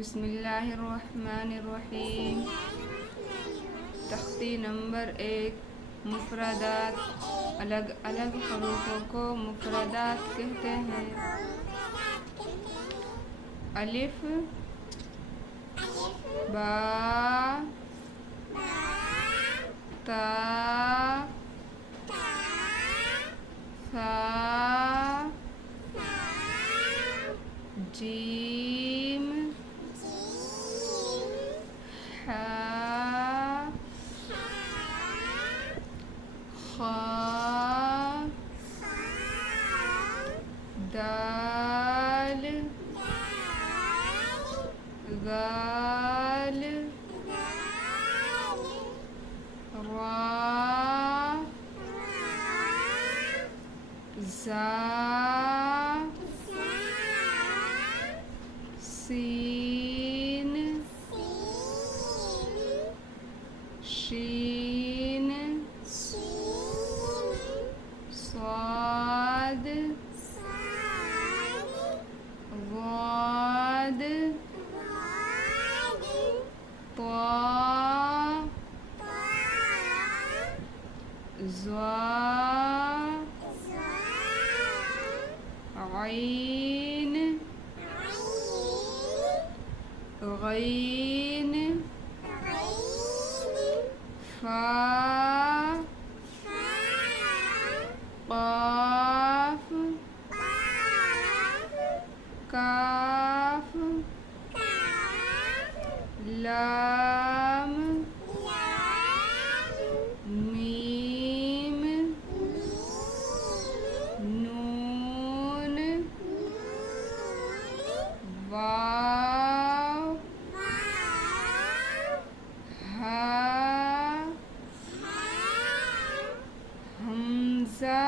बिस्मिल्लाहिर्रहमानिर्रहीम। तख्ती नंबर 1, मुफ़रदात। अलग अलग हरूफों को मुफ़रदात कहते हैं। अलिफ, बा, ता, सा, जीम, हा, खा, दाल, गाल, रा, ज़ा, सीन, शीन, स्वाद, वाद, ता, ज़ा, ऐन, गैन, फा, क़ाफ, काफ, लाम, मीम, नून, वाव, हा, हमज़ा,